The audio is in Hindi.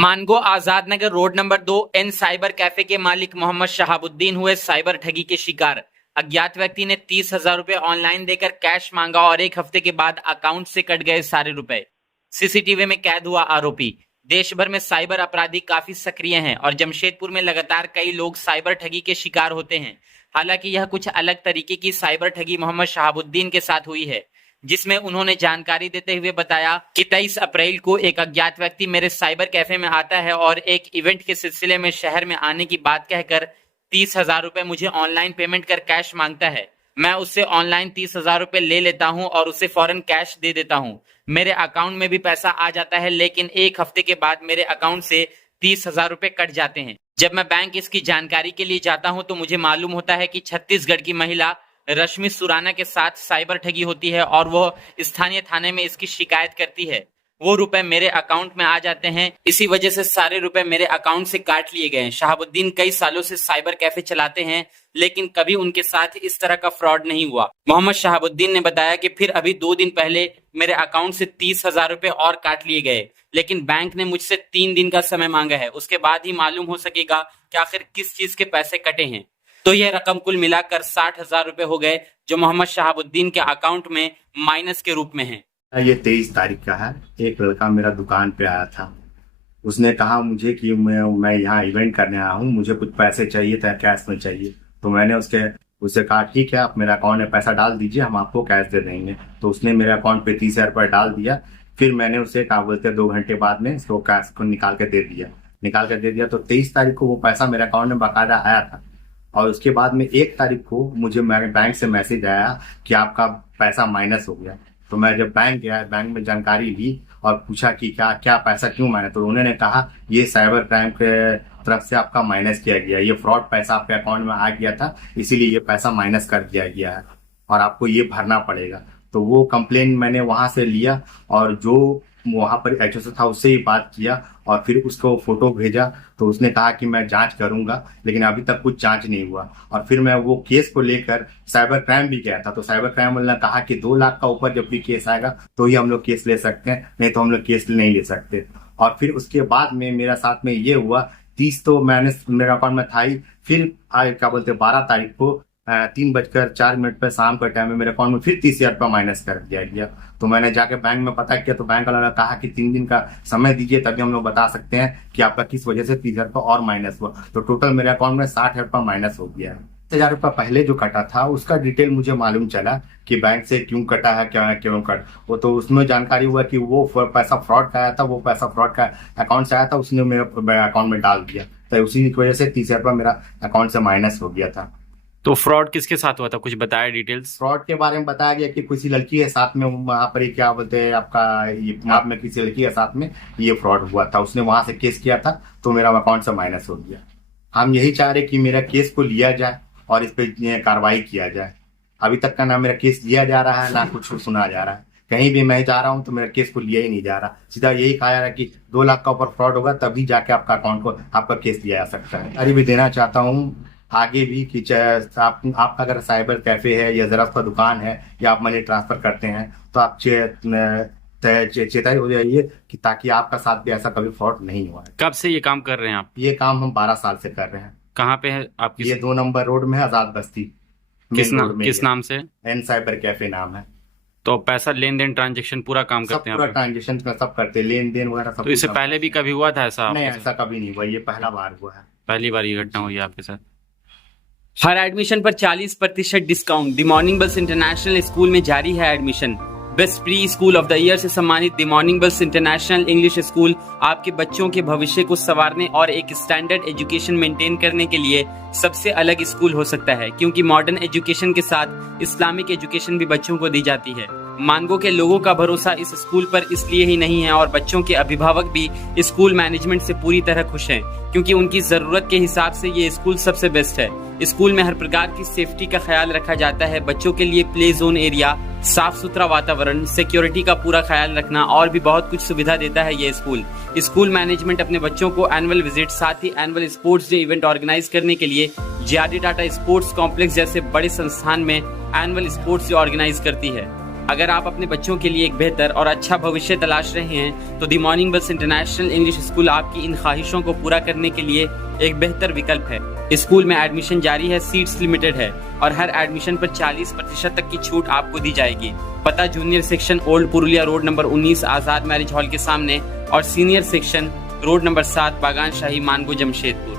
Mango Azad Nagar road number 2 N cyber cafe के मालिक मोहम्मद शहाबुद्दीन हुए साइबर ठगी के शिकार। अज्ञात व्यक्ति ने 30,000 रुपए ऑनलाइन देकर कैश मांगा और एक हफ्ते के बाद अकाउंट से कट गए सारे रुपए। सीसीटीवी में कैद हुआ आरोपी। देश भर में साइबर अपराधी काफी सक्रिय हैं और जमशेदपुर में लगातार कई लोग साइबर ठगी के शिकार होते हैं। हालांकि यह कुछ अलग तरीके की साइबर ठगी मोहम्मद शहाबुद्दीन के साथ हुई है, जिसमें उन्होंने जानकारी देते हुए बताया कि 23 अप्रैल को एक अज्ञात व्यक्ति मेरे साइबर कैफे में आता है और एक इवेंट के सिलसिले में शहर में आने की बात कहकर 30,000 रुपए मुझे ऑनलाइन पेमेंट कर कैश मांगता है। मैं उससे ऑनलाइन 30,000 रुपए ले लेता हूं और उसे फौरन कैश दे देता हूं। मेरे अकाउंट में भी पैसा आ जाता है, लेकिन एक हफ्ते के बाद मेरे अकाउंट से 30,000 रुपए कट जाते हैं। जब मैं बैंक इसकी जानकारी के लिए जाता हूं तो मुझे मालूम होता है कि छत्तीसगढ़ की महिला रश्मि सुराना के साथ साइबर ठगी होती है और वो स्थानीय थाने में इसकी शिकायत करती है। वो रुपए मेरे अकाउंट में आ जाते हैं, इसी वजह से सारे रुपए मेरे अकाउंट से काट लिए गए। शहाबुद्दीन कई सालों से साइबर कैफे चलाते हैं, लेकिन कभी उनके साथ इस तरह का फ्रॉड नहीं हुआ। मोहम्मद शहाबुद्दीन ने बताया कि फिर अभी 2 दिन पहले मेरे अकाउंट से 30,000 रुपए और काट लिए गए, लेकिन बैंक ने मुझसे 3 दिन का समय मांगा है। उसके बाद ही मालूम हो सकेगा कि आखिर किस चीज के पैसे कटे हैं। तो यह रकम कुल मिलाकर 60,000 रुपए हो गए, जो मोहम्मद शहाबुद्दीन के अकाउंट में माइनस के रूप में है। ये 23 तारीख का है। एक लड़का मेरा दुकान पे आया था। उसने कहा मुझे कि मैं यहाँ इवेंट करने आया हूँ, मुझे कुछ पैसे चाहिए था, कैश में चाहिए। तो मैंने उससे कहा ठीक है, आप मेरे अकाउंट में पैसा डाल दीजिए, हम आपको कैश दे देंगे। तो उसने मेरे अकाउंट पे 30,000 रुपये डाल दिया। फिर मैंने उसे कहा बोलते 2 घंटे बाद में उसको कैश को निकाल के दे दिया। तो 23 तारीख को वो पैसा मेरे अकाउंट में बाकायदा आया था। और उसके बाद में 1 तारीख को मुझे मेरे बैंक से मैसेज आया कि आपका पैसा माइनस हो गया। तो मैं जब बैंक गया, बैंक में जानकारी ली और पूछा कि क्या पैसा क्यों माइनस, तो उन्होंने कहा ये साइबर क्राइम के तरफ से आपका माइनस किया गया, ये फ्रॉड पैसा आपके अकाउंट में आ गया था, इसीलिए ये पैसा माइनस कर दिया गया है और आपको ये भरना पड़ेगा। तो वो कंप्लेन मैंने वहां से लिया और जो वहां पर एचओसी था उससे ही बात किया और फिर उसको फोटो भेजा। तो उसने कहा कि मैं जांच करूंगा, लेकिन अभी तक कुछ जांच नहीं हुआ। और फिर मैं वो केस को लेकर साइबर क्राइम भी गया था। तो साइबर क्राइम वाले ने कहा कि 2 लाख का ऊपर जब भी केस आएगा तो ही हम लोग केस ले सकते हैं, नहीं तो हम लोग केस नहीं ले सकते। और फिर उसके बाद में मेरा साथ में ये हुआ, 30 तो मैंने मेरे अकाउंट में था ही। फिर 12 तारीख को 3:04 पे शाम के टाइम में मेरे अकाउंट में फिर 30,000 रुपया माइनस कर दिया गया। तो मैंने जाके बैंक में पता किया तो बैंक वाला ने कहा कि 3 दिन का समय दीजिए, तभी हम लोग बता सकते हैं कि आपका किस वजह से 30,000 रुपया और माइनस हुआ। तो टोटल मेरे अकाउंट में 60,000 रुपया माइनस हो गया है। 10,000 रुपया पहले जो कटा था उसका डिटेल मुझे मालूम चला कि बैंक से क्यों कटा है, क्यों कट वो। तो उसमें जानकारी हुआ कि वो पैसा फ्रॉड का आया था, वो पैसा फ्रॉड का अकाउंट से आया था, उसने मेरे अकाउंट में डाल दिया। तो उसी की वजह से 30,000 रुपया मेरा अकाउंट से माइनस हो गया था। तो फ्रॉड किसके साथ हुआ था, कुछ बताया डिटेल्स? फ्रॉड के बारे में बताया गया कि किसी लड़की के साथ में वहाँ पर क्या बोलते हैं आपका ये आप में किसी लड़की के साथ में ये फ्रॉड हुआ था। उसने वहां से केस किया था तो मेरा अकाउंट से माइनस हो गया। हम यही चाह रहे कि मेरा केस को लिया जाए और इस पर कार्रवाई किया जाए। अभी तक का ना मेरा केस लिया जा रहा है, ना कुछ सुना जा रहा है। कहीं भी मैं जा रहा हूँ तो मेरा केस को लिया ही नहीं जा रहा। सीधा यही कहा जा रहा है कि 2 लाख का ऊपर फ्रॉड होगा तभी जाके आपका अकाउंट को आपका केस लिया जा सकता है। अरे भी देना चाहता हूँ आगे भी कि आपका अगर साइबर कैफे है या ज़ेरॉक्स का दुकान है या आप मनी ट्रांसफर करते हैं तो आप चेताई हो जाइए कि ताकि आपका साथ भी ऐसा कभी फ्रॉड नहीं हुआ है। कब से ये काम कर रहे हैं आप? ये काम हम 12 साल से कर रहे हैं। कहाँ पे है आपकी? ये 2 नंबर रोड में है, आजाद बस्ती। किस नाम से? एन साइबर कैफे नाम है। तो पैसा लेन देन ट्रांजेक्शन पूरा काम करते हैं? पूरा ट्रांजेक्शन सब करते हैं, लेन देन वगैरह सब। तो इससे पहले भी कभी हुआ था ऐसा? नहीं, ऐसा कभी नहीं हुआ, ये पहला बार हुआ है। पहली बार ये घटना हुई है आपके साथ? हर एडमिशन पर 40% डिस्काउंट। द मॉर्निंग बस इंटरनेशनल स्कूल में जारी है admission. Best pre school of the year से सम्मानित द मॉर्निंग बस इंटरनेशनल इंग्लिश स्कूल आपके बच्चों के भविष्य को संवारने और एक स्टैंडर्ड एजुकेशन मेंटेन करने के लिए सबसे अलग स्कूल हो सकता है, क्योंकि मॉडर्न एजुकेशन के साथ इस्लामिक एजुकेशन भी बच्चों को दी जाती है। मानगो के लोगों का भरोसा इस स्कूल पर इसलिए ही नहीं है और बच्चों के अभिभावक भी स्कूल मैनेजमेंट से पूरी तरह खुश हैं, क्योंकि उनकी जरूरत के हिसाब से ये स्कूल सबसे बेस्ट है। स्कूल में हर प्रकार की सेफ्टी का ख्याल रखा जाता है। बच्चों के लिए प्ले जोन एरिया, साफ सुथरा वातावरण, सिक्योरिटी का पूरा ख्याल रखना और भी बहुत कुछ सुविधा देता है ये स्कूल। स्कूल मैनेजमेंट अपने बच्चों को एनुअल विजिट, साथ ही annual sports day event organise करने के लिए JRD टाटा स्पोर्ट्स कॉम्प्लेक्स जैसे बड़े संस्थान में एनुअल स्पोर्ट्स डे ऑर्गेनाइज करती है। अगर आप अपने बच्चों के लिए एक बेहतर और अच्छा भविष्य तलाश रहे हैं तो द मॉर्निंग बस इंटरनेशनल इंग्लिश स्कूल आपकी इन ख्वाहिशों को पूरा करने के लिए एक बेहतर विकल्प है। स्कूल में एडमिशन जारी है, सीट्स लिमिटेड है और हर एडमिशन पर 40% तक की छूट आपको दी जाएगी। पता junior section old Purulia road number 19 आजाद मैरिज हॉल के सामने और सीनियर सेक्शन रोड नंबर 7 बागान शाही मानगो जमशेदपुर।